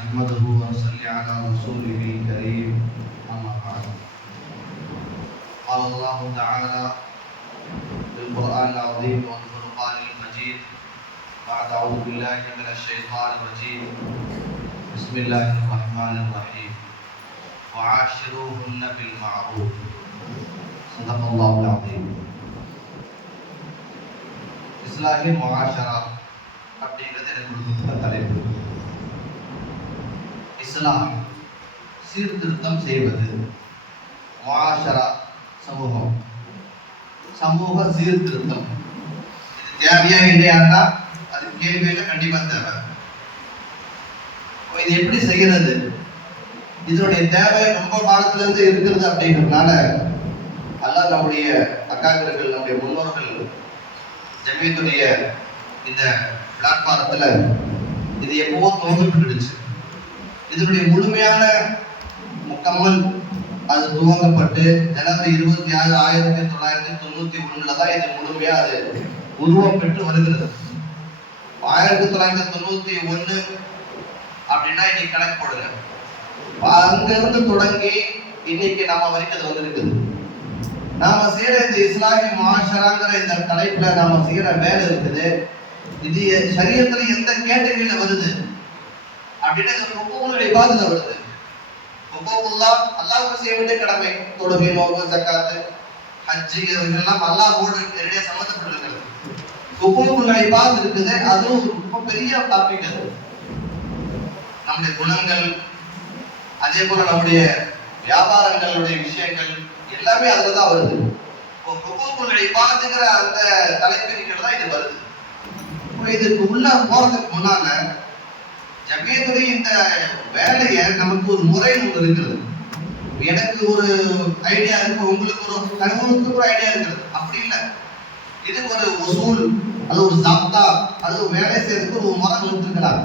نحمده ونصلي على رسوله الكريم أما بعد. قال الله تعالى في القرآن العظيم والفرقان المجيد بعد أعوذ بالله من الشيطان الرجيم بسم الله الرحمن الرحيم وعاشروهن بالمعروف صدق الله العظيم. இஸ்லாஹி முஆஷரா அப்படிங்கிறது எனக்கு கொடுக்கப்பட்ட தலைப்பு. இஸ்லாம் சீர்திருத்தம் செய்வது, முஆஷரா சமூகம், சமூக சீர்திருத்தம் இது தேவையா இல்லையான்னா அது கேள்வியில கண்டிப்பா தேவை. இது எப்படி செய்யறது, இதனுடைய தேவை ரொம்ப காலத்துல இருந்து இருக்கிறது அப்படிங்கிறதுனால அல்லாஹ் நம்முடைய அக்காக்கள் நம்முடைய முன்னோர்கள் ஜமீயத்துடைய இந்த பிளாட்பாரத்துல இது எப்பவோ துவங்கப்பட்டுடுச்சு. இதனுடைய முழுமையான முக்கம்மல் அது துவங்கப்பட்டு ஜனவரி 26, 1991 தான் இது முழுமையா அது உருவம் பெற்று வருகிறது. 1991 அப்படின்னா இன்னைக்கு கணக்கு போடுங்க. அங்கிருந்து தொடங்கி இன்னைக்கு நாம வரைக்கும் அது வந்திருக்குது. நாம செய்யற இந்த இஸ்லாமி முஆஷராங்கிற இந்த தலைப்புல நாம செய்யற வேலை இருக்குது. இது ஷரியத்துல எந்த கேட்டகரியில வருது அப்படின்னா ஹுக்கூமுல் இபாதத்துல வருது. ஹுக்கூமுல்லாஹ் அல்லாஹ்வுக்கு செய்ய வேண்டிய கடமை, தொழுகை, நோன்பு, ஜகாத், ஹஜ் இதெல்லாம் அல்லாஹ்வோடு நேரடியாக சம்பந்தப்பட்டிருக்கிறது. ஹுக்கூமுல் இபாத் இருக்குது, அதுவும் ரொம்ப பெரிய டாபிக். அது நம்முடைய குணங்கள், அதே போல நம்முடைய வியாபாரங்களுடைய விஷயங்கள் எல்லாமே அதுலதான் வருது. ஹுக்கூமுல் இபாத்ங்கிற அந்த தலைப்பின் தான் இது வருது. இதுக்கு உள்ள போறதுக்கு முன்னால ஜமீயத்துடைய இந்த வேலையை நமக்கு ஒரு முறை ஒன்று இருக்கிறது. எனக்கு ஒரு ஐடியா இருக்கு, உங்களுக்கு ஒரு கணவனுக்கு ஒரு ஐடியா இருக்கிறது. அப்படி இல்லை, இதுக்கு ஒரு உசூல் அது ஒரு ஜப்தா அது வேலை செய்யறதுக்கு ஒரு முறை கொடுத்துருக்கிறாங்க.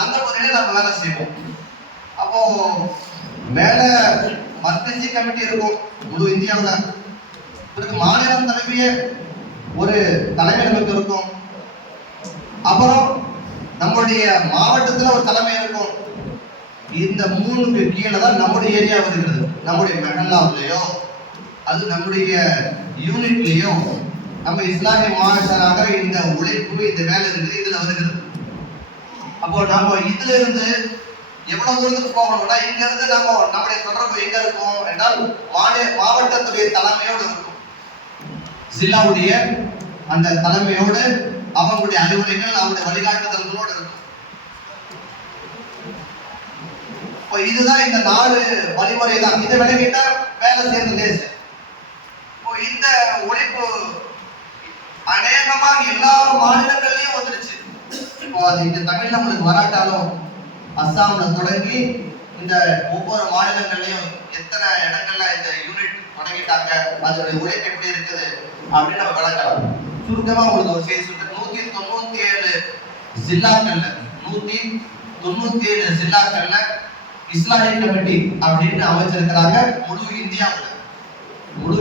அந்த முறையில நம்ம வேலை செய்வோம். அப்போ வேலை மர்கஸி கமிட்டி இருக்கும் முழு இந்தியாவில். இதுக்கு மாநிலம் தலைமைய ஒரு தலைமையிடம் இருக்கும். அப்புறம் நம்முடைய மாவட்டத்துல ஒரு தலைமை இருக்கும். இந்த 3க்கு கீழே தான் நம்முடைய ஏரியா வருகிறது. நம்முடைய மெஹல்லாவிலையோ அது நம்முடைய யூனிட்லயோ நம்ம இஸ்லாமிய முஆஷராக இந்த உழைப்பு இந்த வேலை இருக்குது, இதுல வருகிறது. அப்போ நம்ம இதுல இருந்து எவ்வளவு தூரத்துக்கு போகணும்னா இங்க இருந்து நம்ம நம்முடைய தொடர்பு எங்க இருக்கும் என்றால் மாவட்டத்துடைய தலைமையோடு இருக்கும். ஜில்லாவுடைய அந்த தலைமையோடு அவங்களுடைய அறிவுரைகள் அவங்களுடைய வழிகாட்டுதல்களோடு இருக்கும். இதுதான் இந்த 4 வழிமுறை தான். இதை விளக்கிட்டா வேலை செய்யறது லேசு. இந்த உழைப்பு அநேகமா எல்லா மாநிலங்கள்லயும் வந்துருச்சு. இப்போ அது இங்க தமிழ்ல உங்களுக்கு வராட்டாலும் அஸ்ஸாம்ல தொடங்கி இந்த ஒவ்வொரு மாநிலங்கள்லயும் எத்தனை இடங்கள்ல இந்த யூனிட் தொடங்கிட்டாங்க, அதனுடைய உழைப்பு எப்படி இருக்குது அப்படின்னு நம்ம விளக்கலாம். சுருக்கமா உங்களுக்கு ஒரு செய்தி சொல்றேன். 197 ஜில்லாக்கள்ல 197 ஜில்லாக்கள்ல இஸ்லாமிய கமிட்டி அப்படின்னு அமைச்சிருக்கிறாங்க. முழு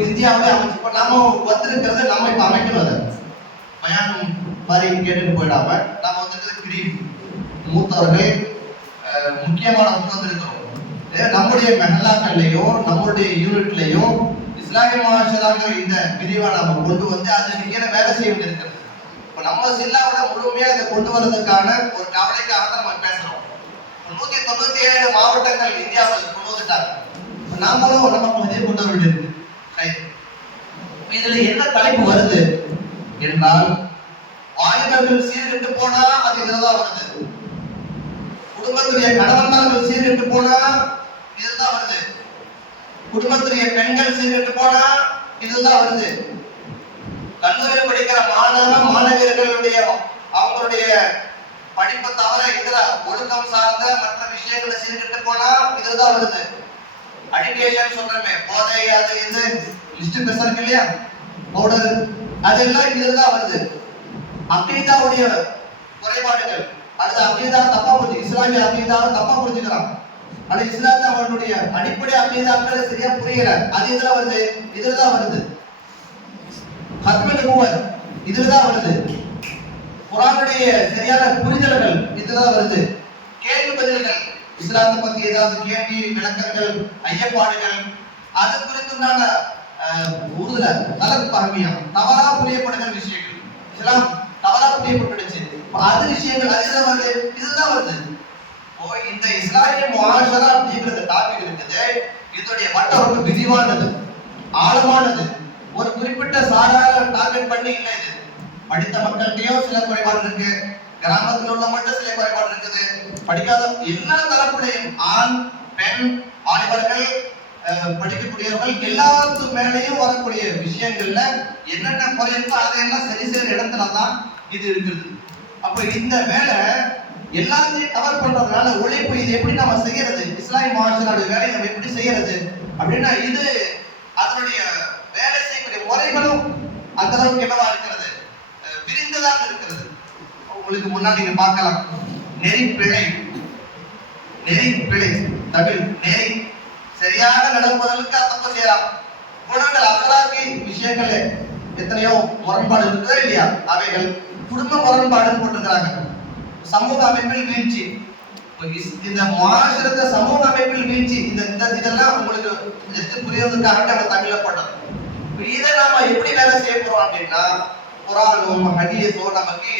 இந்தியாவில அமைச்சு. இப்ப நாம வந்திருக்கிறது, நம்ம இப்ப அமைக்கணும். அதை பயான் மாதிரி கேட்டுட்டு போயிடாம நாம வந்திருக்கிறது கிரீம் மூத்தவர்கள் முக்கியமானவங்க வந்திருக்கிறோம். நம்முடைய மெஹல்லாக்கள்லையும் நம்முடைய யூனிட்லையும் இஸ்லாமிய முஆஷராங்க இந்த பிரிவை நாம கொண்டு வந்து அதுக்கு கீழே வேலை செய்ய வேண்டியிருக்கிறது. இப்போ நம்ம ஜில்லாவோட முழுமையா இதை கொண்டு வர்றதுக்கான ஒரு கவலைக்காக தான் நம்ம பேசுறோம். 197 மாவட்டங்கள் இந்தியாவில் கொண்டு வந்துட்டாங்க. நாமளும் நம்ம பகுதியை கொண்டு வர வேண்டியிருக்கு. இதுல என்ன தலைப்பு வருது என்றால், வாலிபர்கள் சீர்கெட்டு போனா அது இதுலதான் வருது. குடும்பத்துடைய கணவன்மார்கள் சீர்கெட்டு போனா இதுதான் வருது. குடும்பத்துடைய பெண்கள் சீர்கெட்டு போனா இதுதான் வருது. கல்லூரியில் படிக்கிற மாணவர்களுடைய அவங்களுடைய படிப்பை தவிர இதர ஒழுக்கம் சார்ந்த மற்ற விஷயங்களை சீர்கெட்டு போனா இதுதான் வருது. அடிக்டேஷன் சொல்றமே, போதை, அது இது லிஸ்ட் பேசுறாங்க இல்லையா, பவுடர், அதெல்லாம் இதுதான் வருது. அக்கீதாவுடைய குறைபாடுகள், அது அக்கீதா தப்பா புரிஞ்சு, இஸ்லாமிய அக்கீதாவை தப்பா புரிஞ்சுக்கிறான். அது இஸ்லாத்தை அவனுடைய அடிப்படை அக்கீதாக்கள் சரியா புரியல, அது இதுல வருது. இதுலதான் வருது. ஹத்முல் நுபுவத் இதுலதான் வருது. குர்ஆனுடைய சரியான புரிதல்கள் இதுலதான் வருது. கேள்வி பதில்கள் இஸ்லாத்தை பத்தி ஏதாவது கேள்வி விளக்கங்கள் ஐயப்பாடுகள் அது குறித்துண்டான ஊர்ல கலந்து பகமியா தவறா புரியப்படுகிற விஷயங்கள் இஸ்லாம் தவறா புரியப்பட்டுடுச்சு. அது விஷயங்கள் அதுதான் வருது, இதுதான் வருது. இந்த இஸ்லாமிய முஆஷரா அப்படிங்கிற டாபிக் இருக்குது. இதோடைய வட்டம் ரொம்ப விரிவானது, ஆழமானது. ஒரு குறிப்பிட்ட சாரார டார்கெட் பண்ணி இல்லை. இது படித்த மக்கள்கிட்டயும் சில குறைபாடு இருக்கு, கிராமத்தில் உள்ள மட்டும் சில குறைபாடு இருக்குது. படிக்காத எல்லா தரப்புலையும் ஆண் பெண் வாலிபர்கள் படிக்கக்கூடியவர்கள் எல்லாத்து மேலேயும் வரக்கூடிய விஷயங்கள்ல என்னென்ன குறை இருக்கோ அதையெல்லாம் சரி செய்யற இடத்துலதான் இது இருக்குது. அப்ப இந்த வேலை எல்லாத்தையும் கவர் பண்றதுனால உழைப்பு இது எப்படி நம்ம செய்யறது, இஸ்லாமிய முஆஷராவுடைய வேலையை நம்ம எப்படி செய்யறது அப்படின்னா இது அதனுடைய வேலை செய்யக்கூடிய முறைகளும் அந்த அளவுக்கு என்னவா இருக்கிறது, விரிந்ததாக இருக்கிறது. உங்களுக்கு முன்னாடி நீங்க பார்க்கலாம் நெறிப்பிழை. நெறிப்பிழை தமிழ் நெறி சரியாக நடப்பதற்கு தப்பு செய்யலாம். குணங்கள் அகலாக்கி விஷயங்கள் எத்தனையோ முரண்பாடு இருக்குதா இல்லையா, அவைகள் குடும்ப முரண்பாடுன்னு போட்டிருக்கிறாங்க. சமூக அமைப்பில் வீழ்ச்சி, இந்த முஆஷரத்தை சமூக அமைப்பில் வீழ்ச்சி, இதெல்லாம் உங்களுக்கு ஜஸ்ட் புரியறதுக்காக நம்ம தமிழ்ல போட்டோம். இதை நாம எப்படி வேலை செய்ய போறோம் அப்படின்னா குர்ஆனும் ஹதீஸும் நமக்கு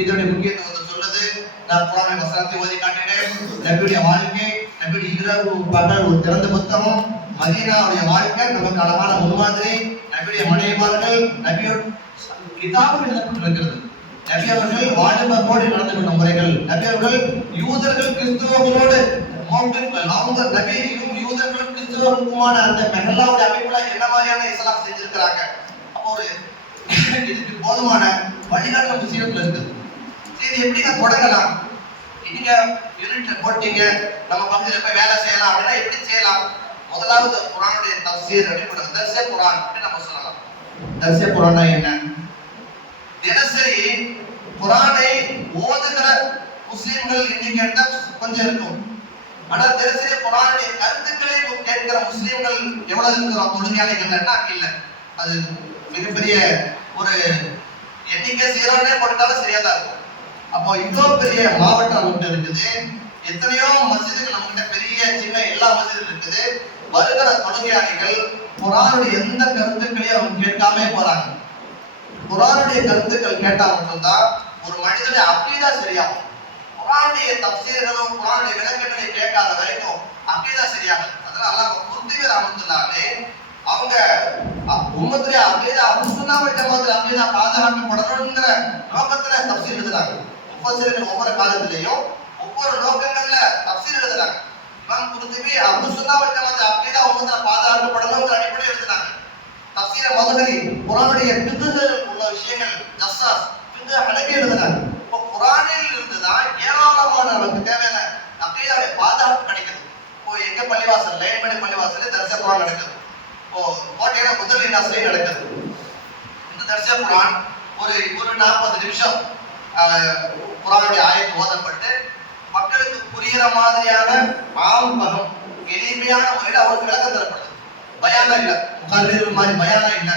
இதோட முக்கியத்துவத்தை சொல்லுது. நான் குர்ஆனை வசனத்தை ஓதி காட்டினேன். நபியுடைய வாழ்க்கை, நபியுடைய இரவு பகல் ஒரு திறந்த புத்தகம். மதீனாவுடைய வாழ்க்கை நமக்கு அழகான முன்மாதிரி. நபியுடைய மனைவிமார்கள் நபியோட கிதாபுகள் எழுதப்பட்டிருக்கிறது. நபி அவர்கள் வாலிபர்களோடு நடந்து கொண்ட முறைகள், நபி அவர்கள் யூதர்கள் கிறிஸ்தவர்களோடு அவங்க நபியும் யூதர்கள் கிறிஸ்தவர்களுக்குமான அந்த மெஹல்லாவுடைய அமைப்புல என்ன மாதிரியான இஸ்லாம் செஞ்சிருக்கிறாங்க. அப்போ ஒரு இதுக்கு போதுமான வழிகாட்டுற விஷயத்துல இருக்குது. இது எப்படி நான் தொடங்கலாம், நீங்க யூனிட் போட்டீங்க நம்ம பகுதியில் போய் வேலை செய்யலாம் அப்படின்னா எப்படி செய்யலாம்? முதலாவது குர்ஆனுடைய தஃசீர் அப்படின்னு தர்ஸே குர்ஆன் அப்படின்னு நம்ம சொல்லலாம். தர்ஸே குர்ஆன்னா என்ன? தினசரி குர்ஆனை ஓதுகிற முஸ்லிம்கள் இன்னைக்கு எடுத்தா கொஞ்சம் இருக்கும். ஆனா தினசரி குர்ஆனுடைய கருத்துக்களை கேட்கிற முஸ்லிம்கள் எவ்வளவு இருக்கிறோம்? தொழுகையாளிகள்னா இல்ல, அது மிகப்பெரிய ஒரு எண்ணிக்கை சீரோனே போட்டாலும் சரியா தான் இருக்கும். அப்போ இவ்வளவு பெரிய மாவட்டம் நமக்கு இருக்குது, எத்தனையோ மஸ்ஜிதுகள் நம்மகிட்ட பெரிய சின்ன எல்லா மஸ்ஜிதும் இருக்குது. வருகிற தொழுகையாளிகள் குர்ஆனுடைய எந்த கருத்துக்களையும் அவங்க கேட்காம போறாங்க. குர்ஆனுடைய கருத்துக்கள் கேட்டா மட்டும்தான் ஒரு மனிதனுடைய அகீதா சரியாகும். குர்ஆனுடைய தஃசீர்களும் குர்ஆனுடைய விளக்கங்களை கேட்காத வரைக்கும் அகீதா சரியாகும். அதனால அல்லாஹ் குர்துபி ரஹ்மத்துல்லாஹி அவங்க உம்மத்துடைய அகீதா அஹ்லுசுன்னா வல் ஜமாஅத் அகீதா பாதுகாக்கப்படணும்ங்கற நோக்கத்துல தஃசீர் எழுதுறாங்க. முஃபஸ்ஸிர்கள் ஒவ்வொரு காலத்திலேயும் ஒவ்வொரு நோக்கங்கள்ல தஃசீர் எழுதுறாங்க. இமாம் குர்துபி அஹ்லுசுன்னா வல் ஜமாஅத் அகீதா உம்மத்துல பாதுகாக்கப்படணும்ங்கற அடிப்படையில் எழுதுறாங்க. தஃசீர் மதுஹரி குர்ஆனுடைய ஃபிக்ஹ்கள் உள்ள விஷயங்கள் ஜஸ்ஸாஸ் ஃபிக்ஹ் அடக்கி எழுதுறாங்க. இப்போ குர்ஆனில் இருந்து தான் ஏராளமான நமக்கு தேவையான அகீதாவுடைய பாதுகாப்பு கிடைக்குது. இப்போ எங்க பள்ளிவாசல் லைன்படி பள்ளிவாசல்ல தர்ஸே குர்ஆன் நடக்குது. இப்போ கோட்டையில முதல் இன்னாஸ்லயே நடக்குது. இந்த தர்ஸே குர்ஆன் ஒரு 40 நிமிஷம் குர்ஆனுடைய ஆயத் ஓதப்பட்டு மக்களுக்கு புரியுற மாதிரியான ஆம்பகம் எளிமையான முறையில் அவருக்கு விளக்கம் தரப்படுது. பயானா இல்ல, முகர்ரிர் மாதிரி பயானா இல்ல.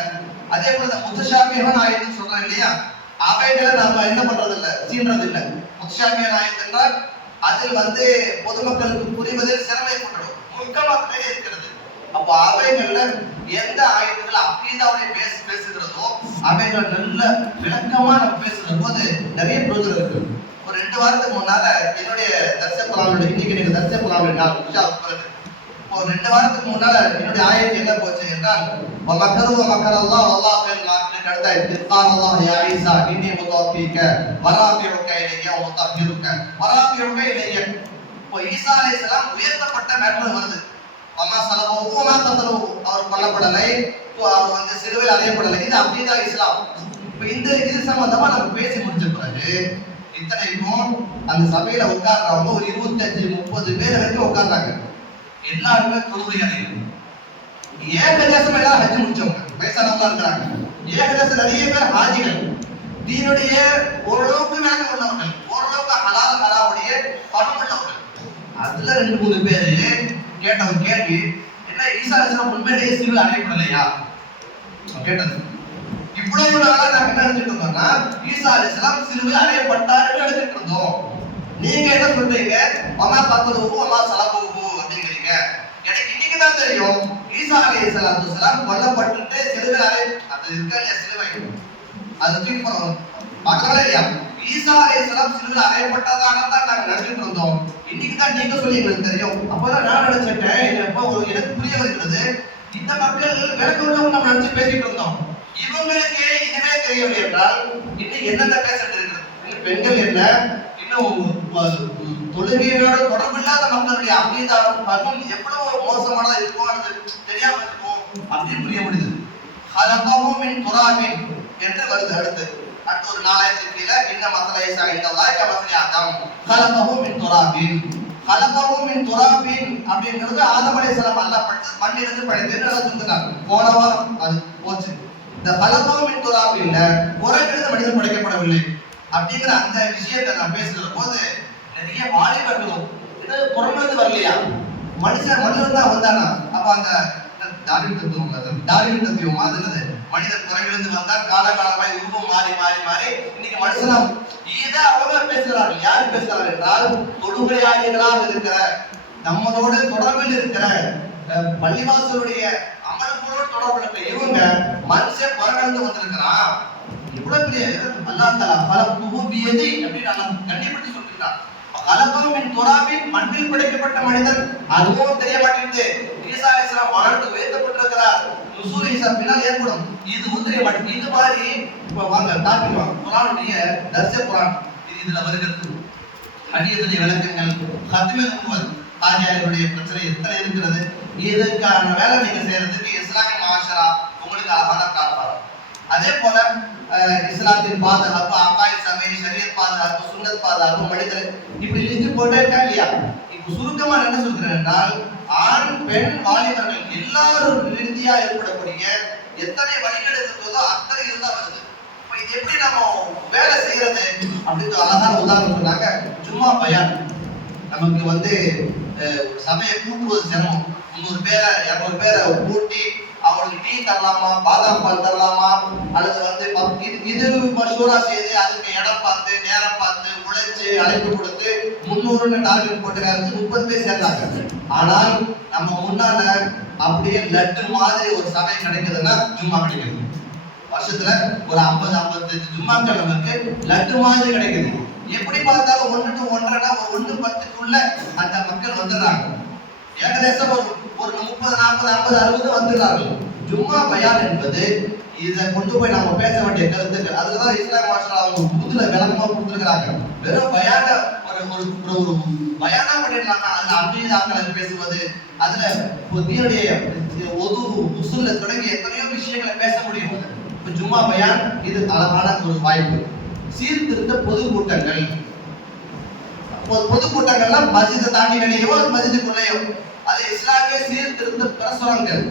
அதே போல இந்த முத்தஷாபிஹான ஆயத்துன்னு சொல்றோம் இல்லையா, அவைகளை நாம என்ன பண்றது இல்ல, சீன்றது இல்ல. முத்தஷாபிஹான ஆயத் என்றால் அதில் பொதுமக்களுக்கு புரிவதில் சிரமப்படும் முக்கமாகவே இருக்கிறது. அப்போ அவைகள்ல எந்த ஆயத்துக்கள் அகீதாவுடைய பேசுகிறதோ அவைகள் நல்ல விளக்கமா நம்ம பேசுகிற போது நிறைய பிரயோஜனம் இருக்கு. ஒரு 2 வாரத்துக்கு முன்னால என்னுடைய தர்ஸே குர்ஆனுடைய இன்னைக்கு தர்ஸே குர்ஆனுடைய நாள் பிறகு ஒரு 2 வாரத்துக்கு முன்னால என்னுடைய ஆயத்து என்ன போச்சு என்றால் வமக்கரு வமக்கரல்லாஹ் வல்லாஹ் கைல் மாக்கிரின் அடுத்த இத்கானல்லாஹ் யா ஈசா இன்னி முதாஃபீக வராஃபியுக இலைய வமுதஹிருக வராஃபியுக இலைய. இப்போ ஈசா அலைஹிஸ்ஸலாம் உயர்த்தப்பட்ட மேட்டர் வருது. வமா ஸலபஹு வமா கதலஹு, அவர் கொல்லப்படலை, அவர் சிலுவையில் அறையப்படலை. இது அகீதா இஸ்லாம். இப்போ இது சம்பந்தமா நம்ம பேசி முடிச்ச பிறகு இத்தனைக்கும் அந்த சபையில உட்கார்றவங்க ஒரு 25-30 பேர் வரைக்கும் உட்கார்றாங்க. எல்லாருமே தொழுகையாளிகள், ஏகதேசம் எல்லாம் ஹஜ் முடிச்சவங்க, வயசானவங்களா இருக்கிறாங்க. ஏகதேசம் நிறைய பேர் ஹாஜிகள், தீனுடைய ஓரளவுக்கு விளக்கம் உள்ளவர்கள், ஓரளவுக்கு ஹலால் ஹலாவுடைய பணம் உள்ளவர்கள். அதுல 2-3 பேரு கேட்டவங்க கேள்வி, என்ன ஈசா அலைஹிஸ்ஸலாம் உண்மையிலேயே சிலுவையில் அறையப்படலையா கேட்டது. இவ்வளவு நாளா நாங்க என்ன நினைச்சிட்டு இருந்தோம்னா ஈசா அலைஹிஸ்ஸலாம் சிலுவையில் அறையப்பட்டாருன்னு நினைச்சிட்டு இருந்தோம். நீங்க என்ன சொல்றீங்க? அம்மா கத்தலுஹு அம்மா ஸலபுஹு அப்படிங்கிறீங்க. எனக்கு இன்னைக்கு தான் தெரியும் ஈசா அலைஹிஸ்ஸலாத்து வஸலாம் கொல்லப்பட்டு சிலுவையில் அது இருக்கா இல்லையா சிலுவை அது தூக்கி பார்க்கறதா இல்லையா? ஈசா அலைஹிஸ்ஸலாம் சிலுவையில் அறையப்பட்டதாக தான் நாங்க நினைச்சிட்டு இருந்தோம். இன்னைக்கு தான் நீங்க சொல்லி எங்களுக்கு தெரியும். அப்பதான் நான் நினைச்சிட்டேன் எனக்கு புரிய வருகிறது. இந்த மக்கள் விளக்கம் உள்ளவங்க நம்ம நினைச்சு பேசிட்டு இருந்தோம். இவங்களுக்கு இதுவே தெரியவில்லை என்றால் இன்னும் என்னென்ன பேசிட்டு இருக்குது. இன்னும் பெண்கள் என்ன, இன்னும் தொழுகையோட தொடர்பு இல்லாத மக்களுடைய அங்கீகாரம் பகம் எவ்வளவு மோசமானதா இருக்கும் தெரியாம இருக்கும் அப்படின்னு புரிய முடியுது. ஹலகஹுமின் துராபின் என்று வருது. அடுத்து ஒரு 4000 கீழே இந்த மசலை ஈசா இந்தல்லாஹ் கமஸலி ஆதம் ஹலகஹுமின் துராபின். ஹலகஹுமின் துராபின் அப்படிங்கிறது ஆதம் அலைஹிஸ்ஸலாம் அல்லாஹ் படைத்து மண்ணிலிருந்து படைத்தேன்னு நல்லா சொல்லிட்டாங்க. போன வாரம் அது போச்சு. இந்த ஹலகஹுமின் துராபின்ல குறைகிறது மனிதன் படைக்கப்படவில்லை அப்படிங்கிற அந்த விஷயத்தை நான் பேசுகிற போது நிறைய வாலிபர்களும் இது புறமேந்து வரலையா, மனுஷன் மனிதன் தான் வந்தானா? அப்ப அந்த டார்வின் தத்துவம் அது என்னது? மனிதன் குறைவிலிருந்து வந்தால் காலகாலமாய் உருவம் மாறி மாறி மாறி இன்னைக்கு மனுஷனா இதை அவங்க பேசுகிறார்கள். யார் பேசுகிறார்கள் என்றால் தொழுகையாளிகளாக இருக்கிற, நம்மளோட தொடர்பில் இருக்கிற, பள்ளிவாசலுடைய அமல்களோடு தொடர்பு இருக்கிற இவங்க மனுஷன் குறைவிலிருந்து வந்திருக்கிறான். இவ்வளவு பெரிய அல்லாஹ் தஆலா ஹலகுஹு பியதி அப்படின்னு அல்லாஹ் கண்டிப்பா சொல்லிட்டான். ஹலகுஹுமின் துராபின் மண்ணில் படைக்கப்பட்ட மனிதன் அதுவும் தெரிய மாட்டேங்குது. ஈசா அலைஹிஸ்ஸலாம் வானத்துக்கு உயர்த்தப்பட்டிருக்கிறார். நுசூல் ஈசா பின்னால் ஏற்படும் இதுவும் தெரிய மாட்டேங்குது. இது மாதிரி இப்ப வாங்க டாபிக் வாங்க. குர்ஆனுடைய தர்ஸே குர்ஆன் இதுல வருகிறது. ஹதீஸுடைய விளக்கங்கள், ஹத்மே நுபுவத் ஆகியோருடைய பிரச்சனை எத்தனை இருக்கிறது. இதற்கான வேலை நீங்க செய்யறதுக்கு இஸ்லாமிய மாஷரா உங்களுக்கு அழகான பிளாட்ஃபார்ம். அதே போல இஸ்லாத்தின் பாதுகாப்பு, அகாய் சபை, ஷரியத் பாதுகாப்பு, சுன்னத் பாதுகாப்பு, மனிதர் இப்படி லிஸ்ட் போட்டே இருக்கா இல்லையா? இப்ப சுருக்கமா என்ன சொல்கிறேன் என்றால் ஆண் பெண் வாலிபர்கள் எல்லாரும் நிறுத்தியா ஏற்படக்கூடிய எத்தனை வழிகள் இருக்கிறதோ அத்தனை இருந்தா வருது. இப்ப இது எப்படி நம்ம வேலை செய்யறது அப்படின்னு அழகான உதாரணம் சொன்னாங்க. சும்மா பயான் நமக்கு சபையை கூட்டுவது சிரமம். 300 பேரை 200 பேரை கூட்டி அவங்களுக்கு டீ தரலாமா, பாதாம் பால் தரலாமா, அல்லது இது மஷூரா செய்து அதுக்கு இடம் பார்த்து நேரம் பார்த்து உழைச்சு அழைப்பு கொடுத்து 300 டார்கெட் போட்டுக்காரு 30 பேர் சேர்ந்தாங்க. ஆனால் நம்ம முன்னால அப்படியே லட்டு மாதிரி ஒரு சபை கிடைக்குதுன்னா ஜும்மா கிடைக்குது. வருஷத்துல ஒரு 50-55 ஜும்மாக்கள் நமக்கு லட்டு மாதிரி கிடைக்குது. எப்படி பார்த்தாலும் 1 to 1.5 ஒரு 1-10க்குள்ள அந்த மக்கள் வந்துடுறாங்க. ஏகதேசம் ஒரு 30-40-50-60 வந்துடுறார்கள். ஜும்மா பயான் என்பது இதை கொண்டு போய் நாம பேச வேண்டிய கருத்துக்கள். அதுதான் இஸ்லாம் மாஷா அவங்க புதுல விளக்கமா கொடுத்துருக்கிறாங்க. வெறும் பயான ஒரு பயானா பண்ணிடலாங்க. அதுல அன்பீதாக்களை பேசுவது, அதுல தீனுடைய உசூல்ல தொடங்கி எத்தனையோ விஷயங்களை பேச முடியும். இப்ப ஜும்மா பயான் இது அழகான ஒரு வாய்ப்பு. சீர்திருத்த பொதுக்கூட்டங்கள், பொதுக்கூட்டங்கள்லாம் மஸ்ஜிதை தாண்டி வெளியோ மஸ்ஜிதுக்குள்ளேயோ அது இஸ்லாமிய சீர்திருத்த பிரசுரங்கள்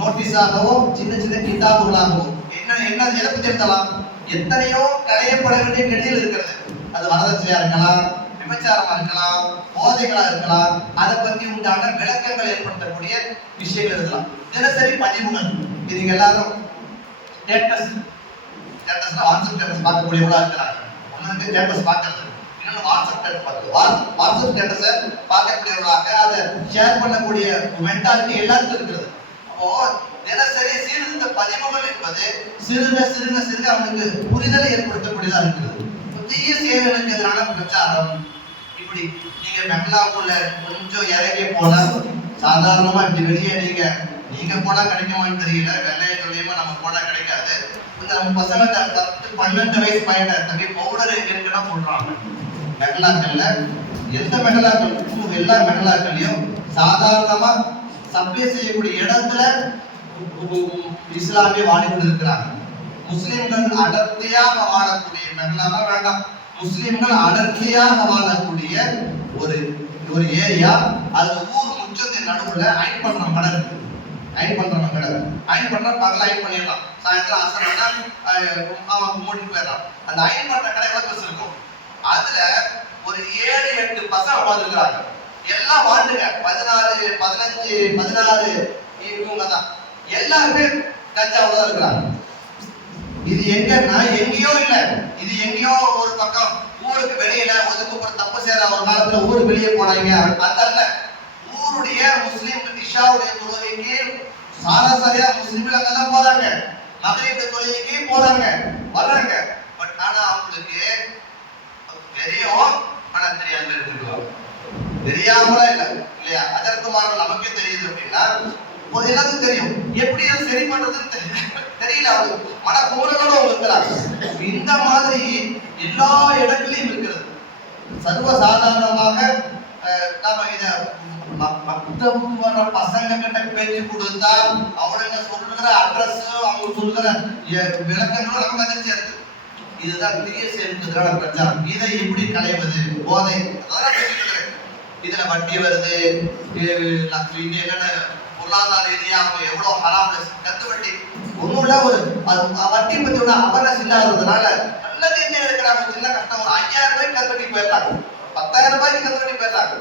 நோட்டீஸாகவோ சின்ன சின்ன கிதாபுகளாகவோ என்ன எதை பத்தி எடுத்தலாம்? எத்தனையோ களையப்பட வேண்டிய கெடியில் இருக்கிறது. அது வரதட்சணையா இருக்கலாம், விபச்சாரமா இருக்கலாம், போதைகளா இருக்கலாம். அதை பத்தி உண்டான விளக்கங்கள் ஏற்படுத்தக்கூடிய விஷயங்கள் இருக்கலாம். தினசரி பதிவுகள் நீங்க எல்லாரும் ஸ்டேட்டஸ்ல வாட்ஸ்அப் ஸ்டேட்டஸ் பார்க்கக்கூடியவங்களா இருக்கிறாங்க. ஒன்னு ஸ்டேட்டஸ் பார்க்கறது, இன்னொன்னு வாட்ஸ்அப் ஸ்டேட்டஸ் பார்க்கறது. வாட்ஸ்அப் ஸ்டேட்டஸை பார்க்கக்கூடியவங்களாக அதை ஷேர் பண்ணக்கூடிய மென்டாலிட்டி எல்லாத்துக்கும் இருக்கிறது. அப்போ தினசரி சீர்திருத்த பதிவுகள் என்பது சிறுக அவனுக்கு புரிதலை ஏற்படுத்தக்கூடியதா இருக்கிறது. தீய செயல்களுக்கு எதிரான பிரச்சாரம். இப்படி நீங்க மெஹ்லாவுக்குள்ள கொஞ்சம் இறங்கி போனா சாதாரணமா இப்படி வெளியே நீங்க போனா கிடைக்குமான்னு தெரியல. வெள்ளைய சொல்லியுமா நம்ம போனா கிடைக்காது. நம்ம பசங்க 10-12 வயசு பையனை தம்பி பவுடர் எங்க இருக்குன்னா சொல்றாங்க. மெஹ்லாக்கள்ல எந்த மெஹ்லாக்கள் எல்லா மெஹ்லாக்கள்லயும் சாதாரணமா சப்ளை செய்யக்கூடிய இடத்துல இஸ்லாமிய வாலிபர்கள் இருக்கிறாங்க. முஸ்லிம்கள் அடர்த்தியாக வாழக்கூடிய மெஹ்லாவா வேண்டாம், முஸ்லிம்கள் அடர்த்தியாக வாழக்கூடிய ஒரு ஏரியா. அதுல ஊர் முற்றத்தின் நடுவுல அயன் பண்ற கடை இருக்கு. அயன் பண்ற பகல அயன் பண்ணிடலாம். சாயந்தரம் அசனா அவன் மூடிட்டு போயிடலாம். அந்த அயன் பண்ற கடை எவ்வளவு பெருசு இருக்கும்? அதுல ஒரு 7-8 பசங்க உட்காந்துருக்கிறாங்க. எல்லாம் வாழ்ந்துங்க 14-15-16 இவங்க தான் எல்லாருமே கஞ்சாவுல தான் இருக்கிறாங்க. இது எங்கன்னா எங்கேயோ இல்ல, இது எங்கேயோ ஒரு பக்கம் ஊருக்கு வெளியில ஒதுக்கப்பட்ட தப்பு செய்யற ஒரு காலத்துல ஊருக்கு வெளியே போனாங்க. அந்த ஊருடைய முஸ்லிம் இஷாவுடைய தொழுகைக்கு சாராசரியா முஸ்லிம்கள் அங்கதான் போறாங்க, மகரிப் தொழுகைக்கு போறாங்க வர்றாங்க. பட் ஆனா அவங்களுக்கு தெரியும், ஆனா தெரியாம இருந்துருவாங்க. தெரியாமல இல்ல இல்லையா? அதற்கு மாறு நமக்கே தெரியுது அப்படின்னா எல்லாத்துக்கும் தெரியும். எப்படி அதை சரி பண்றதுன்னு தெரியல. அவங்க மனக்குமுறலோட அவங்க இருக்கிறாங்க. இந்த மாதிரி எல்லா இடங்களையும் இருக்கிறது. சர்வ சாதாரணமாக நாம இத மக்தபுக்கு வர்ற பசங்க கிட்ட பேச்சு கொடுத்தா அவங்க சொல்லுகிற அட்ரஸ், அவங்க சொல்லுகிற விளக்கங்களும் நமக்கு அதிர்ச்சியா இருக்கு. இதுதான் தீய செயல்களுக்கான பிரச்சாரம். இதை எப்படி களைவது? போதை அதான் பேசிட்டு இருக்கிறேன். இதுல வட்டி வருது, என்னென்ன பொருளாதார ரீதியா அவங்க எவ்வளவு ஹராம் கத்து வட்டி ஒண்ணுல ஒரு வட்டி பத்தியோட அவேர்னஸ் இல்லாததுனால நல்லது என்ன இருக்கிறாங்க. சின்ன கஷ்டம் ஒரு 5000 ரூபாய்க்கு கத்து வட்டி போயிடுறாங்க, 10,000 ரூபாய்க்கு கத்து வட்டி போயிடுறாங்க.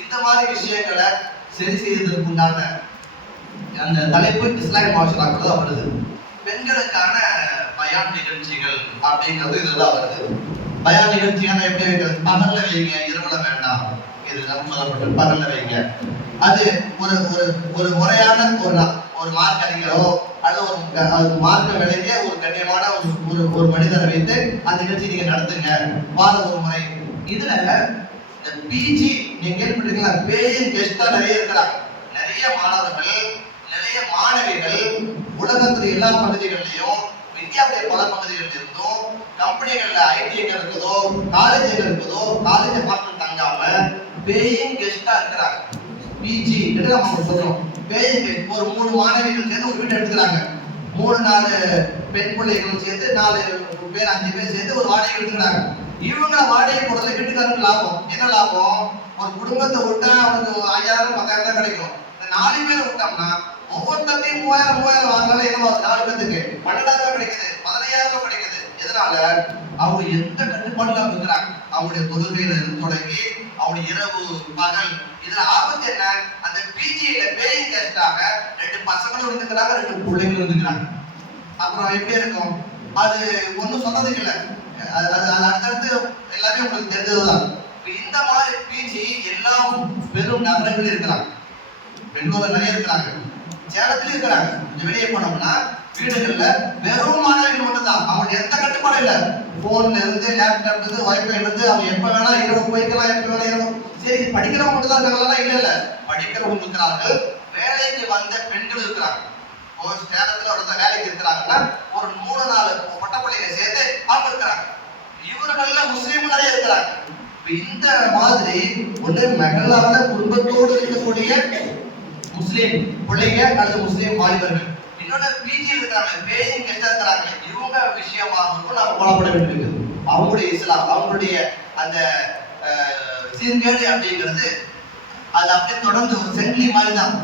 இந்த மாதிரி விஷயங்களை சரி செய்வதற்கு உண்டான அந்த தலைப்பு இஸ்லாமிய மாஷராக்கள் தான் வருது. பெண்களுக்கான பயான் நிகழ்ச்சிகள் அப்படிங்கிறது இதுதான் வருது. பயான் நிகழ்ச்சியான எப்படி வைக்கிறது? பகல்ல வைங்க, இரவுல வேண்டாம். இதுதான் சொல்லப்பட்டு பகல்ல வைங்க. அது ஒரு ஒரு ஒரு முறையான ஒரு மார்க் அறிஞரோ அல்லது மார்க்க விலைக்கே ஒரு கண்ணியமான ஒரு மனிதரை வைத்து அந்த நிகழ்ச்சி நீங்க நடத்துங்க, வார ஒரு முறை. இதுல இந்த பிஜி நீங்க கேள்விப்பட்டிருக்கீங்களா? பேயின் கெஸ்டா நிறைய இருக்கிறாங்க. நிறைய மாணவர்கள், நிறைய மாணவிகள் உலகத்துல எல்லா பகுதிகளிலையும், இந்தியாவுடைய பல பகுதிகளில் இருந்தும், கம்பெனிகள்ல ஐடி எங்க இருக்குதோ, காலேஜ் எங்க இருக்குதோ, காலேஜ் ஹாஸ்டல் தங்காம பேயின் கெஸ்டா இருக்கிறாங்க. பிஜி நம்ம சொல்றோம். பேயின் கெஸ்ட் ஒரு 3 மாணவிகள் சேர்ந்து ஒரு வீட்டை எடுத்துக்கிறாங்க. 3-4 பெண் பிள்ளைகளும் சேர்த்து 4 பேர் 5 பேர் சேர்த்து ஒரு வாடகை எடுத்துக்கிறாங்க. இவங்க வாடகை போடுறதுல வீட்டுக்காரருக்கு லாபம். என்ன லாபம்? ஒரு குடும்பத்தை விட்டா அவனுக்கு 5000 10,000 தான் கிடைக்கும். 4 பேரை விட்டோம்னா ஒவ்வொருத்தையும் 3000 வாங்கினாலும் என்ன 4 பேருக்கு 12,000 கிடைக்குது, 15,000 கிடைக்குது. எதனால? அவங்க எந்த கட்டுப்பாடுல இருக்கிறாங்க. அவங்களுடைய தொழுகையில தொடங்கி அவங்களுடைய இரவு பகல். இதுல ஆபத்து என்ன? அந்த பிஜியில பேயிங் கெஸ்டாக 2 பசங்களும் இருந்துக்கிறாங்க, 2 பிள்ளைங்களும் இருந்துக்கிறாங்க. அப்புறம் எப்படி இருக்கும்? அது ஒன்றும் சொன்னதுக்கு இல்லை. அது அடுத்தடுத்து எல்லாமே உங்களுக்கு தெரிஞ்சதுதான். இந்த மாதிரி பிஜி எல்லாம் பெரும் நகரங்கள் இருக்கிறாங்க. பெங்களூர்ல நிறைய இருக்கிறாங்க, சேலத்திலும் இருக்கிறாங்க. கொஞ்சம் வெளியே போனோம்னா வீடுகள்ல வெறும் மாணவிகள் மட்டும்தான். அவங்களுக்கு எந்த கட்டுப்பாடும் இல்லை. போன்ல இருந்து, லேப்டாப்ல இருந்து, வைஃபைல இருந்து அவங்க எப்ப வேணா இரவு போய்க்கலாம், எப்ப வேணா இரவு. சரி, படிக்கிறவங்க மட்டும் தான் இருக்காங்களா? இல்ல, படிக்கிறவங்க இருக்கிறார்கள், வேலைக்கு வந்த பெண்கள் இருக்கிறாங்க. ஒரு சேலத்துல ஒருத்தர் வேலைக்கு இருக்கிறாங்கன்னா ஒரு 3-4 பட்டப்பள்ளியை சேர்த்து அவங்க இருக்கிறாங்க. இவர்கள்ல முஸ்லீம் நிறைய இருக்கிறாங்க. இந்த மாதிரி ஒன்று மகளான குடும்பத்தோடு இருக்கக்கூடிய முஸ்லீம் பிள்ளைங்க அல்லது முஸ்லீம் வாலிபர்கள், இன்னொன்று பிஜியில் இருக்கிறாங்க, பேயிங் கெஸ்டா இருக்கிறாங்க. இவங்க விஷயமாகவும் நாம கொல்லப்பட வேண்டியிருக்குது. அவங்களுடைய இஸ்லாம், அவங்களுடைய அந்த சீர்கேடு அப்படிங்கிறது அது அப்படியே தொடர்ந்து ஒரு சென்ட்லி மாதிரி தான்.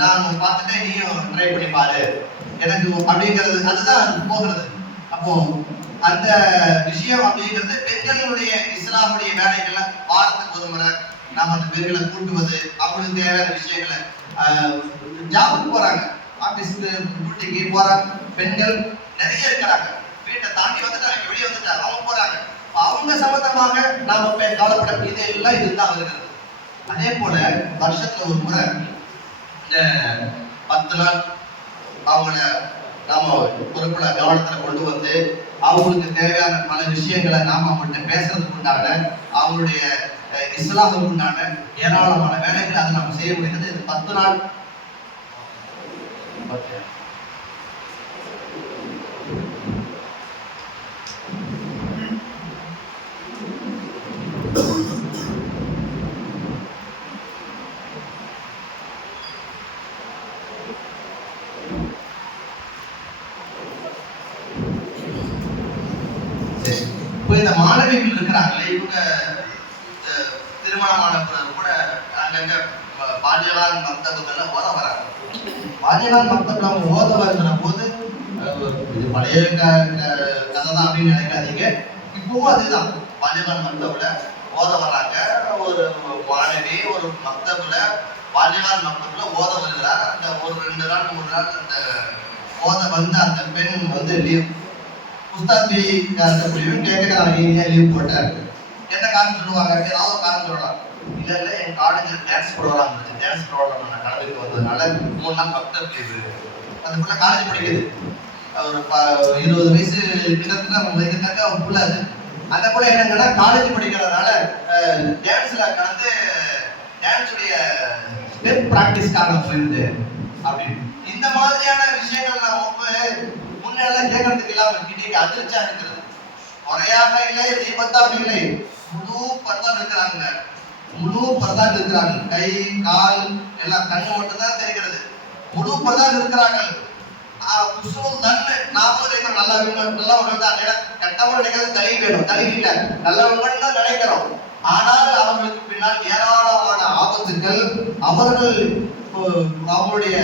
நான் பார்த்துட்டேன், நீயும் ட்ரை பண்ணி பாரு எனக்கு அப்படிங்கிறது, அதுதான் போகிறது. அப்போ அந்த விஷயம் அப்படிங்கிறது பெண்களுடைய இஸ்லாமுடைய வேலைகள்ல வாரத்துக்கு ஒரு முறை நாம அந்த பெண்களை கூட்டுவது, அவங்களுக்கு தேவையான விஷயங்களை ஜாபுக்கு போறாங்க, ஆபீஸ்க்கு டியூட்டிக்கு போறாங்க. பெண்கள் நிறைய இருக்கிறாங்க, வீட்டை தாண்டி வந்துட்டாங்க, வெளியே வந்துட்டாங்க, அவங்க போறாங்க. அவங்க சம்பந்தமாக நாம கவலைப்பட இதெல்லாம் இதுதான் இருக்கிறது. அதே போல வருஷத்துல ஒரு முறை இந்த 10 நாள் அவங்கள நாம பொறுப்புல கவனத்துல கொண்டு வந்து அவங்களுக்கு தேவையான பல விஷயங்களை நாம அவங்கள்ட்ட பேசுறதுக்கு உண்டான, அவங்களுடைய இஸ்லாமுக்கு உண்டான ஏராளமான வேலைகளை அதை நம்ம செய்ய முடிகிறது. இது 10 நாள். இந்த மாணவிகள் இருக்கிறாங்களே, இவங்க திருமணமான பிறகு கூட அங்கங்க பாலியலான் மக்தபுகள்ல ஓத வராங்க. பாலியலான் மக்தபுல அவங்க ஓத வருகிற போது இது பழைய கதை தான் அப்படின்னு நினைக்காதீங்க. இப்பவும் அதுதான், பாலியலான் மக்தபுல ஓத வர்றாங்க. ஒரு மாணவி ஒரு மக்தபுல பாலியலான் மக்தபுல ஓத வருகிறார். அந்த ஒரு 2 நாள் 3 நாள் அந்த ஓத வந்து அந்த பெண் வந்து லீவ் புஸ்தாந்தி புரியும் கேட்க நான் ஏன் லீவ் போட்டேன், என்ன காரணம் சொல்லுவாங்க, ஏதாவது ஒரு காரணம் சொல்லலாம். இல்ல இல்ல என் காலேஜில் டான்ஸ் ப்ரோக்ராம் இருந்துச்சு, டான்ஸ் ப்ரோக்ராம் நான் கலந்துட்டு வந்ததுனால 3 நாள் பக்தர் லீவு. அந்த பிள்ளை காலேஜ் படிக்குது, ஒரு 20 வயசு கிட்டத்தட்ட ஒரு பிள்ளை. அது அந்த பிள்ளை என்னங்கன்னா காலேஜ் படிக்கிறதுனால டான்ஸ்ல கலந்து டான்ஸுடைய ஸ்டெப் பிராக்டிஸ்க்காக போயிருந்து அப்படின்னு. இந்த மாதிரியான விஷயங்கள் நம்ம முன்னெல்லாம் கேட்கறதுக்கு இல்லாம இன்னைக்கு அதிர்ச்சியா இருக்கிறது. முறையாக இல்லை, தீபத்தாக இல்லை, முழு பர்தான் இருக்கிறாங்க, முழு பர்தான் இருக்கிறாங்க. கை கால் எல்லாம் கண்ணு மட்டும் தான் தெரிகிறது, முழு பர்தான் இருக்கிறாங்க. நல்லவர்கள் தான், கெட்டவங்க நினைக்கிறது தனி வேணும், தனி இல்லை, நல்லவர்கள் தான் நினைக்கிறோம். ஆனால் அவர்களுக்கு பின்னால் ஏராளமான ஆபத்துக்கள். அவர்கள் அவங்களுடைய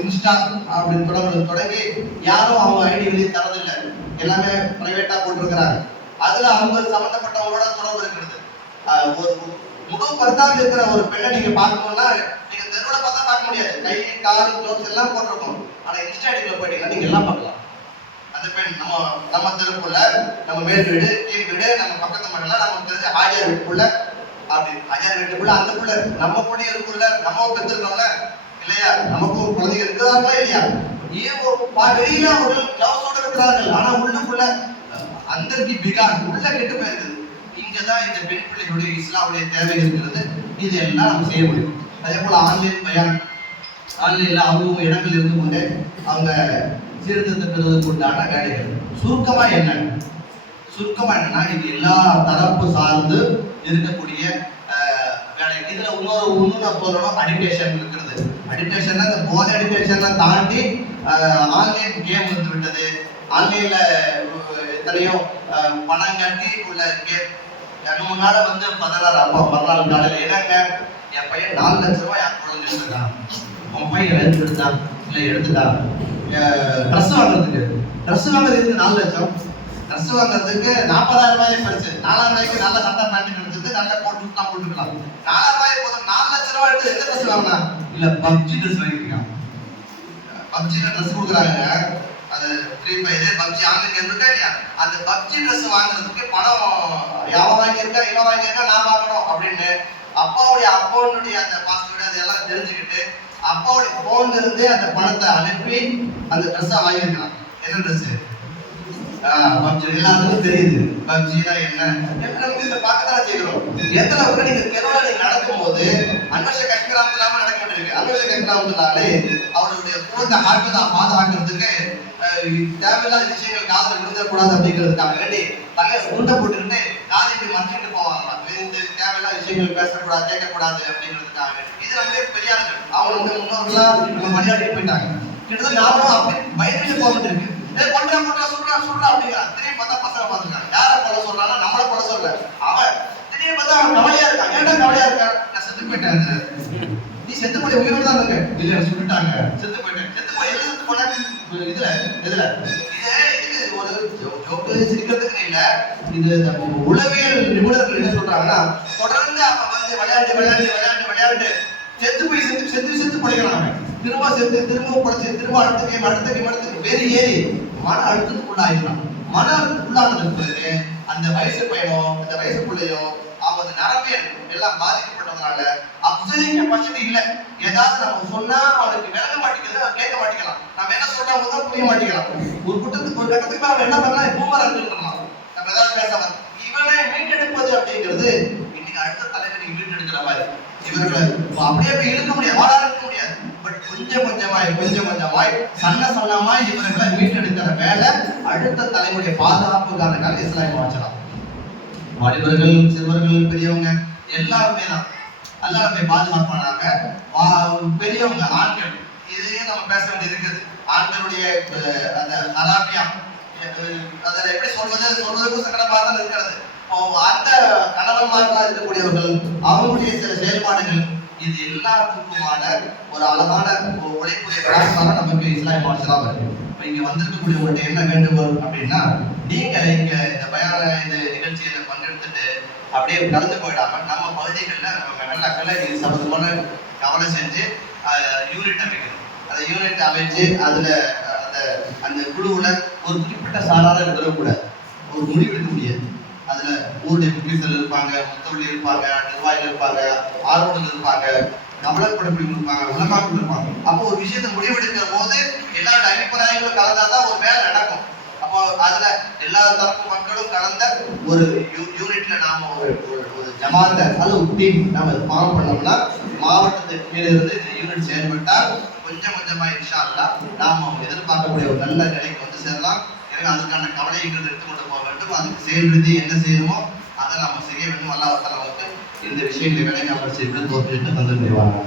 இன்ஸ்டா அப்படின்னு தொடங்கி யாரும் அவங்க ஐடி வெளியே தரதில்லை, எல்லாமே பிரைவேட்டா போட்டிருக்கிறாங்க. அதுல அவங்க சம்பந்தப்பட்டவங்களோட தொடர்பு இருக்கிறது. ஒரு முழு பர்தான் இருக்கிற ஒரு பெண்ணை நீங்க பார்க்கணும்னா நீங்க தெருவில் பார்த்தா பார்க்க முடியாது, கை கால் க்ளோஸ் எல்லாம் போட்டிருக்கோம். ஆனா இன்ஸ்டா ஐடியில போயிட்டீங்கன்னா நீங்க எல்லாம் பார்க்கலாம். அந்த பெண் நம்ம தெருக்குள்ள, நம்ம மேல் வீடு, கீழ் வீடு, நம்ம பக்கத்து மண்டல, நமக்கு தெரிஞ்ச ஆஜியார் வீட்டுக்குள்ள, அப்படி ஆஜியார் வீட்டுக்குள்ள அந்த புள்ள நம்ம கூட இருக்குள்ள, நம்ம பெற்றிருக்கோம்ல இல்லையா, நமக்கு ஒரு குழந்தைங்க இருக்கிறாங்களா இல்லையா, வெளியில அவர்கள் கிளவுஸோட இருக்கிறார்கள், ஆனா உள்ளுக்குள்ள அந்தர்கி பிகார் உள்ள கெட்டு போயிருக்குது. இங்கதான் இந்த பெண் பிள்ளைகளுடைய இஸ்லாமுடைய தேவை இருக்கிறது. இது எல்லாம் நம்ம செய்ய முடியும். அதே போல ஆன்லைன் பயான், ஆன்லைன்ல அவங்க இடங்கள் இருந்து கொண்டு அவங்க சீர்திருத்தம் பெறுவதற்கு உண்டான வேலைகள். சுருக்கமா என்னன்னா இது எல்லா தரப்பு சார்ந்து இருக்கக்கூடிய வேலை. இதுல இன்னொரு சொல்லணும், அடிக்டேஷன் இருக்கிறது. அடிக்டேஷன் இந்த போதை அடிக்டேஷனை தாண்டி ஆன்லைன் கேம் வந்து விட்டது. ஆன்லைன்ல எத்தனையோ பணம் கட்டி உள்ள கேம். 2-3 நாள் வந்து 16 அப்பா மறுநாள் காலையில என்னங்க என் பையன் 4 லட்சம் ரூபாய் என் குழந்தை எடுத்துட்டான், உன் பையன் எடுத்துட்டான் இல்லை எடுத்துட்டான். ட்ரெஸ் வாங்குறதுக்கு 4 லட்சம், ட்ரெஸ் வாங்குறதுக்கு 40,000 ரூபாய் பரிசு. 4,000 ரூபாய்க்கு நல்ல சட்டை பேண்ட் கிடைச்சது, நல்ல போட்டுக்கலாம். 4,000 ரூபாய் போதும். 4 லட்சம் ரூபாய் எடுத்து எந்த ட்ரெஸ் வாங்கினா இல்ல பப்ஜி ட்ரெஸ் வாங்கிருக்கான். பப்ஜில ட்ரெஸ் கொடுக்குறாங்க, அது free fire PUBG online game இருக்கா இல்லையா, அந்த பப்ஜி ட்ரெஸ் வாங்குறதுக்கு பணம் யாவ வாங்கியிருக்கா இவன் வாங்கியிருக்கா நான் வாங்கணும் அப்படின்னு அப்பாவுடைய அக்கௌண்ட்டுடைய அந்த பாஸ்வேர்டு அதெல்லாம் தெரிஞ்சுக்கிட்டு அப்பாவுடைய போன்ல இருந்தே அந்த பணத்தை அனுப்பி அந்த ட்ரெஸ்ஸை வாங்கியிருக்கான். என்ன ட்ரெஸ்? பப்ஜி. எல்லாருக்கும் தெரியுது பப்ஜினா என்ன, இதை பார்க்கத்தான் செய்கிறோம். எத்தனை பேர் நீங்க தெருவில் நீங்க நடக்கும் போது அன்வஷ கஷ்மீராம இல்லாம நடக்க வேண்டியிருக்கு. அன்வஷ கஷ்மீராமத்தினாலே அவருடைய குழந்தை ஆட்களை பாதுகாக்கிறதுக்கு தேவையில்லாத விஷயங்கள் காதல விழுந்துடக்கூடாது அப்படிங்கிறதுக்காக வேண்டி தலை உருண்டை போட்டுக்கிட்டு காதை இப்படி மறைச்சிட்டு போவாங்க. இந்த தேவையில்லாத விஷயங்கள் பேசக்கூடாது, கேட்கக்கூடாது அப்படிங்கிறதுக்காக வேண்டி. இது நம்மளே பெரியார்கள், அவங்க வந்து முன்னோர்கள்லாம் நம்ம மரியாதைக்கு போயிட்டாங்க. கிட்டத்தட்ட நாமளும் அப்படி பயந்துட்டு போக வேண்டியிருக்கு. சொல்றா அப்படிங்கிறா. திரும்பி பார்த்தா பசங்க பார்த்துருக்காங்க. யாரை கொலை சொல்றாங்க? நம்மளை கொலை சொல்ற அவன். திரும்பி பார்த்தா அவன் கவலையா இருக்கான். ஏன்டா கவலையா இருக்கான்? நான் செத்து போயிட்டேன். நீ செத்து போய் உயிரோடு தான் இருக்க. இல்ல சொல்லிட்டாங்க செத்து போயிட்டேன். செத்து போய் எது செத்து போன இதுல இது ஒரு ஜோக்கு சிரிக்கிறதுக்கு இல்ல. இது உளவியல் நிபுணர்கள் என்ன சொல்றாங்கன்னா, தொடர்ந்து அவன் வந்து விளையாண்டு செத்து போய் செத்து படிக்கிறாங்க. திரும்ப செத்து திரும்ப படிச்சு திரும்ப அடுத்த கேம் வேறு ஏறி மன அழுத்தத்துக்குள்ளாயிடலாம். மன அழுத்தத்துக்குள்ளானதுக்கு பிறகு அந்த வயசு பையனோ அந்த வயசு பிள்ளையோ அவங்க நரம்பியல் எல்லாம் பாதிக்கப்பட்டதுனால அப்சர்விங் கெப்பாசிட்டி இல்லை. ஏதாவது நம்ம சொன்னா அவனுக்கு விளங்க மாட்டேங்குது, கேட்க மாட்டேங்கிறான். நம்ம என்ன சொல்றோம் தான் புரிய மாட்டேங்கிறான். ஒரு கட்டத்துக்கு நம்ம என்ன பண்ணலாம், பூமரா இருக்கலாம். நம்ம ஏதாவது பேசலாம். இவனை மீட்டெடுப்பது அப்படிங்கிறது இன்னைக்கு அடுத்த தலைவருக்கு மீட்டெடுக்கிற மாதிரி. இவர்களை அப்படியே போய் இழுக்க முடியாது, வாழ இருக்க முடியாது. பட் கொஞ்சம் கொஞ்சமாய் சன்னமாய் இவர்களை மீட்டெடுக்கிற வேலை அடுத்த தலைமுறை பாதுகாப்புக்கான இஸ்லாமிய மாற்றலாம். வாலிபர்கள், சிறுவர்கள், பெரியவங்க எல்லாருமே தான் அல்ல நம்மை பாதுகாப்பானாங்க. பெரியவங்க ஆண்கள், இதையே நம்ம பேச வேண்டியது இருக்குது. ஆண்களுடைய அந்த அராபியா அதில் எப்படி சொல்வதற்கும் சங்கடமாக தான் இருக்கிறது. அந்த கணவன்மார்களாக இருக்கக்கூடியவர்கள் அவங்களுடைய சில செயல்பாடுகள் இது எல்லாத்துக்குமான ஒரு அழகான உழைப்புடைய விளாசாக நமக்கு இஸ்லாமிய மாற்றலாம் வருது. இப்போ இங்க வந்திருக்கக்கூடிய உங்கள்கிட்ட என்ன வேண்டுகோள் அப்படின்னா, நீங்க இங்க இந்த பயான இந்த நிகழ்ச்சியில பங்கெடுத்துட்டு அப்படியே கலந்து போயிடாம நம்ம பகுதிகளில் நம்ம வெள்ளாக்களை இது சம்பந்தமான கவலை செஞ்சு யூனிட் அமைக்கணும். அந்த யூனிட் அமைச்சு அதுல அந்த அந்த குழுவுல ஒரு குறிப்பிட்ட சாராரம் இருக்கக்கூடாது, ஒரு முடிவு எடுக்க முடியாது. அதுல ஊருடைய முக்கியஸ்தர்கள் இருப்பாங்க, முத்தவள்ளி இருப்பாங்க, நிர்வாகிகள் இருப்பாங்க, ஆர்வலர்கள் இருப்பாங்க, கவலைப்படக்கூடிய இருப்பாங்க, உலகாக்கள் இருப்பாங்க. அப்போ ஒரு விஷயத்தை முடிவெடுக்கிற போது எல்லாரோட அபிப்பிராயங்களும் கலந்தாதான் ஒரு வேலை நடக்கும். அப்போ அதுல எல்லா தரப்பு மக்களும் கலந்த ஒரு யூனிட்ல நாம ஒரு ஜமாத்தை அது ஒரு டீம் நாம ஃபார்ம் பண்ணோம்னா மாவட்டத்துக்கு கீழே இருந்து இந்த யூனிட் செயல்பட்டால் கொஞ்சம் கொஞ்சமா இன்ஷா அல்லாஹ் நாம எதிர்பார்க்கக்கூடிய ஒரு நல்ல நிலைக்கு வந்து சேரலாம். எனவே அதுக்கான கவலைகள் எடுத்துக்கொண்டு போக வேண்டும். அதுக்கு செயல் ரீதி என்ன செய்யணுமோ அதை நாம செய்ய வேண்டும். அல்லாஹ் நமக்கு இந்த விஷயங்களை விளங்காமல் செய்து தோற்றுவிட்டு தந்து முடிவாங்க.